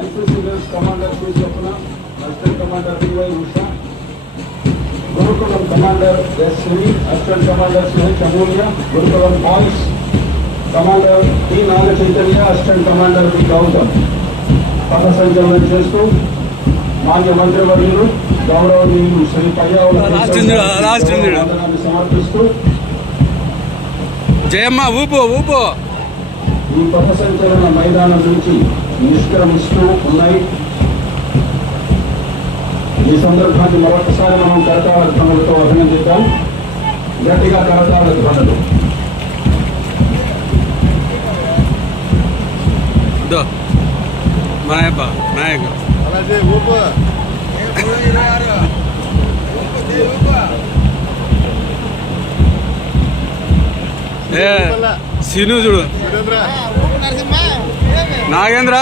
NCC girls commander Sri Swapna, assistant commander DY Usha, Gurukulam commander S Sri, assistant commander CH Amulya, Gurukulam boys commander T Naga Chaitanya, assistant commander B Gautam పథ సంచలనం చేస్తూ మాన్య మంత్రివర్యులు గౌరవనీయులు శ్రీ పర్యావరణ సమర్పిస్తూ జయమ్మ ఊపు ఊపు ఈ పథ సంచలన మైదానం నుంచి నిష్క్రమిస్తూ ఉన్నాయి. ఈ సందర్భాన్ని మరొకసారి మనం కరతాళ ధ్వనులతో అభినందిద్దాం. గట్టిగా కరతాళ ధ్వనులు. నాయక సీను చూడు నాగేంద్ర